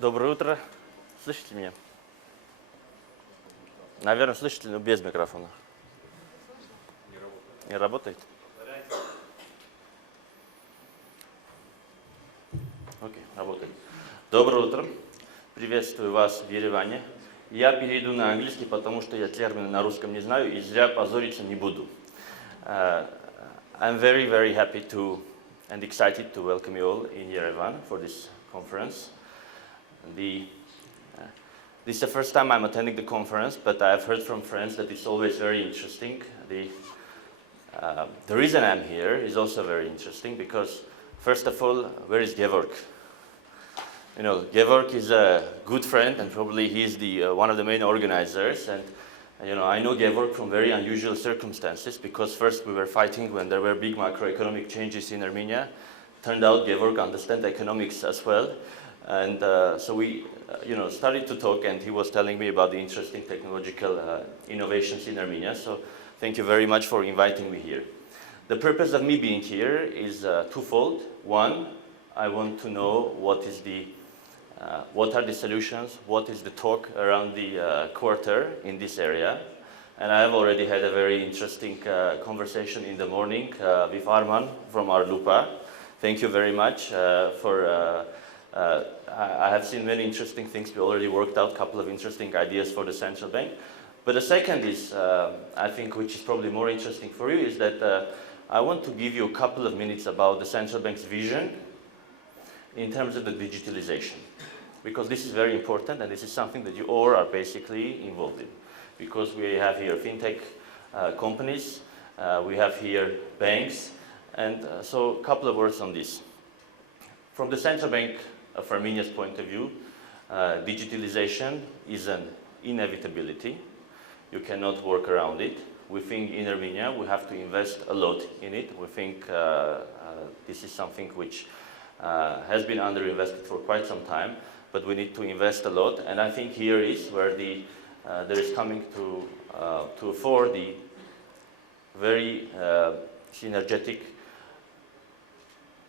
Доброе утро. Слышите меня? Наверное, слышите, но без микрофона. Не работает? Окей, работает. Доброе утро. Приветствую вас в Ереване. Я перейду на английский, потому что я термины на русском не знаю и зря позориться не буду. I'm very, very happy to and excited to welcome you all in Yerevan for this conference. This is the first time I'm attending the conference, but I've heard from friends that it's always very interesting. The reason I'm here is also very interesting because, first of all, where is Gevorg? You know, Gevorg is a good friend and probably he's one of the main organizers. And you know, I know Gevorg from very unusual circumstances because first we were fighting when there were big macroeconomic changes in Armenia. Turned out Gevorg understands economics as well. And so we started to talk, and he was telling me about the interesting technological innovations in Armenia. So thank you very much for inviting me here. The purpose of me being here is twofold. One, I want to know what are the solutions, what is the talk around the quarter in this area. And I have already had a very interesting conversation in the morning with Arman from Arlupa. Thank you very much I have seen many interesting things. We already worked out a couple of interesting ideas for the central bank. But the second is, I think, which is probably more interesting for you, is that I want to give you a couple of minutes about the central bank's vision in terms of the digitalization. Because this is very important, and this is something that you all are basically involved in. Because we have here fintech companies, we have here banks, and so a couple of words on this. From the central bank of Armenia's point of view, digitalization is an inevitability. You cannot work around it. We think in Armenia we have to invest a lot in it. We think this is something which has been underinvested for quite some time, but we need to invest a lot. And I think here is where there is coming to fore the very synergetic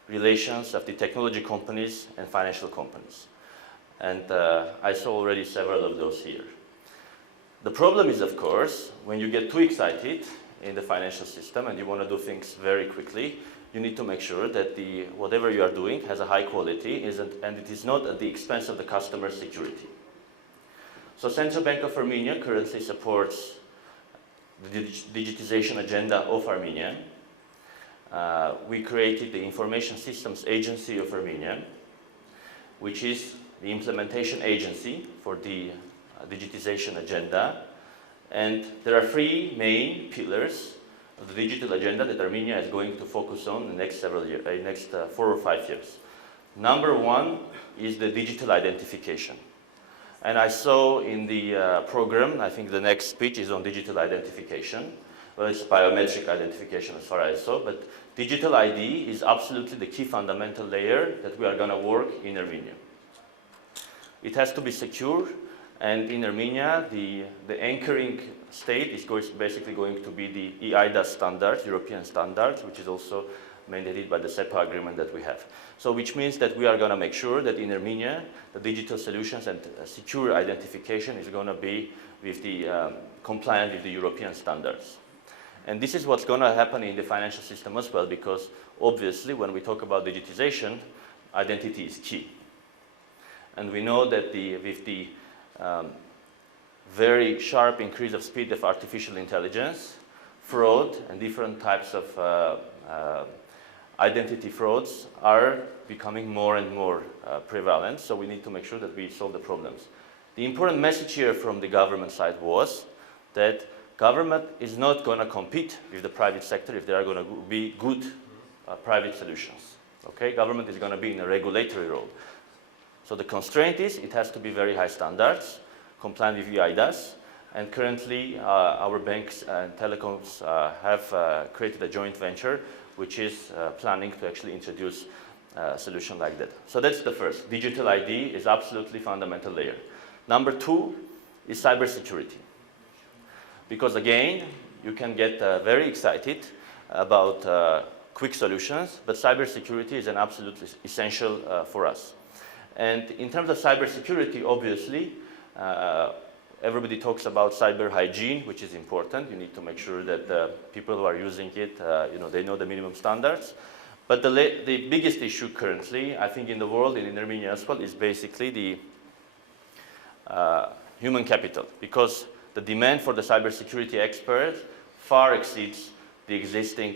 relations of the technology companies and financial companies. And I saw already several of those here. The problem is, of course, when you get too excited in the financial system and you want to do things very quickly, you need to make sure that whatever you are doing has a high quality and it is not at the expense of the customer security. So Central Bank of Armenia currently supports the digitization agenda of Armenia. We created the Information Systems Agency of Armenia, which is the implementation agency for the digitization agenda. And there are three main pillars of the digital agenda that Armenia is going to focus on in the next 4 or 5 years. Number one is the digital identification. And I saw in the program, I think the next speech is on digital identification. Well, it's biometric identification as far as I saw, but digital ID is absolutely the key fundamental layer that we are going to work in Armenia. It has to be secure, and in Armenia, the anchoring state is basically going to be the eIDAS standards, European standards, which is also mandated by the SEPA agreement that we have. So which means that we are going to make sure that in Armenia, the digital solutions and secure identification is going to be with compliant with the European standards. And this is what's going to happen in the financial system as well, because obviously when we talk about digitization, identity is key. And we know that with the very sharp increase of speed of artificial intelligence, fraud and different types of identity frauds are becoming more and more prevalent, so we need to make sure that we solve the problems. The important message here from the government side was that government is not going to compete with the private sector if there are going to be good private solutions. Okay? Government is going to be in a regulatory role. So the constraint is it has to be very high standards, compliant with eIDAS, and currently our banks and telecoms have created a joint venture which is planning to actually introduce a solution like that. So that's the first. Digital ID is absolutely fundamental layer. Number two is cybersecurity. Because again, you can get very excited about quick solutions, but cybersecurity is an absolutely essential for us. And in terms of cybersecurity, obviously, everybody talks about cyber hygiene, which is important. You need to make sure that people who are using it, they know the minimum standards. But the biggest issue currently, I think, in the world, and in Armenia as well, is basically the human capital, because the demand for the cybersecurity experts far exceeds the existing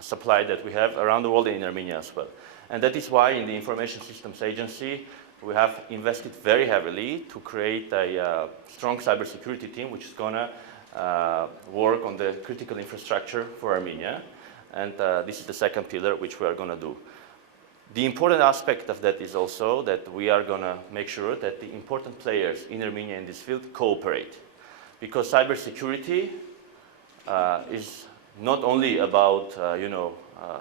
supply that we have around the world and in Armenia as well. And that is why in the Information Systems Agency, we have invested very heavily to create a strong cybersecurity team, which is going to work on the critical infrastructure for Armenia. And this is the second pillar, which we are going to do. The important aspect of that is also that we are going to make sure that the important players in Armenia in this field cooperate. Because cybersecurity is not only about,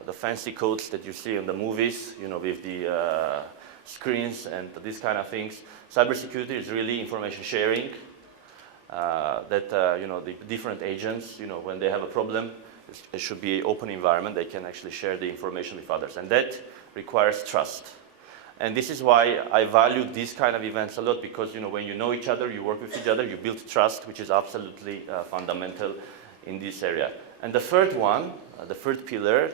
the fancy codes that you see in the movies, with the screens and these kind of things. Cybersecurity is really information sharing, that, the different agents, when they have a problem, it should be an open environment. They can actually share the information with others. And that requires trust. And this is why I value these kind of events a lot, because, when you know each other, you work with each other, you build trust, which is absolutely fundamental in this area. And the third one, the third pillar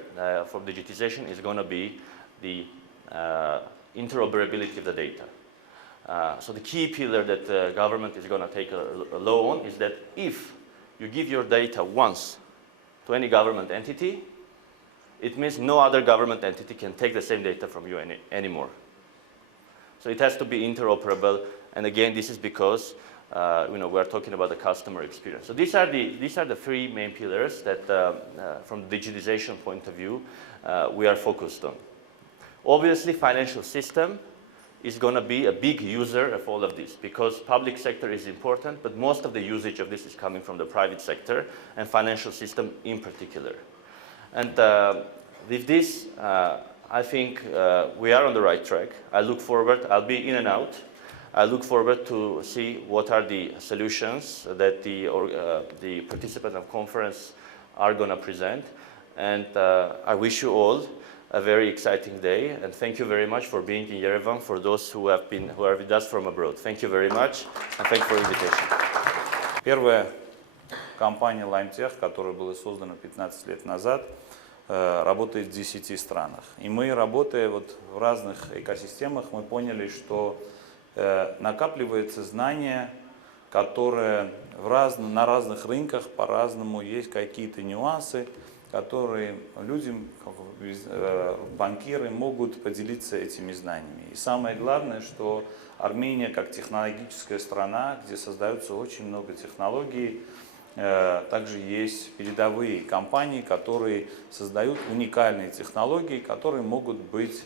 for digitization is going to be the interoperability of the data. So the key pillar that the government is going to take a law on is that if you give your data once to any government entity, it means no other government entity can take the same data from you anymore. So it has to be interoperable, and again, this is because we're talking about the customer experience. So these are the three main pillars that, from the digitization point of view, we are focused on. Obviously, financial system is going to be a big user of all of this, because public sector is important, but most of the usage of this is coming from the private sector, and financial system in particular. And with this, I think we are on the right track. I look forward. I'll be in and out. I look forward to see what are the solutions that the participants of conference are going to present. And I wish you all a very exciting day. And thank you very much for being in Yerevan, for those who are with us from abroad. Thank you very much, and thank you for the invitation. Первая компания LimeTech, которая была создана 15 лет назад, работает в 10 странах. И мы, работая в разных экосистемах, мы поняли, что накапливается знание, которое на разных рынках по-разному, есть какие-то нюансы, которые люди, банкиры могут поделиться этими знаниями. И самое главное, что Армения как технологическая страна, где создаются очень много технологий, также есть передовые компании, которые создают уникальные технологии, которые могут быть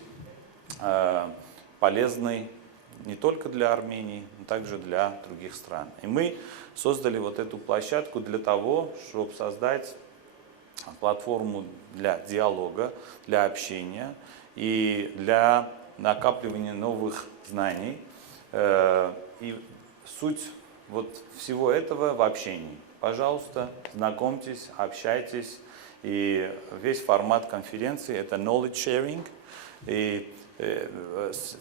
полезны не только для Армении, но также для других стран. И мы создали вот эту площадку для того, чтобы создать платформу для диалога, для общения и для накапливания новых знаний. И суть всего этого в общении. Пожалуйста, знакомьтесь, общайтесь. И весь формат конференции – это knowledge sharing. И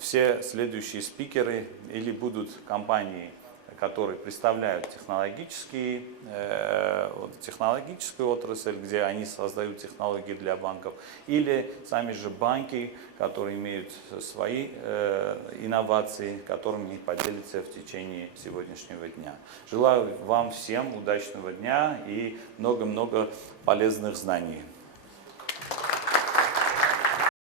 все следующие спикеры или будут компании, которые представляют технологическую отрасль, где они создают технологии для банков, или сами же банки, которые имеют свои инновации, которыми поделятся в течение сегодняшнего дня. Желаю вам всем удачного дня и много-много полезных знаний.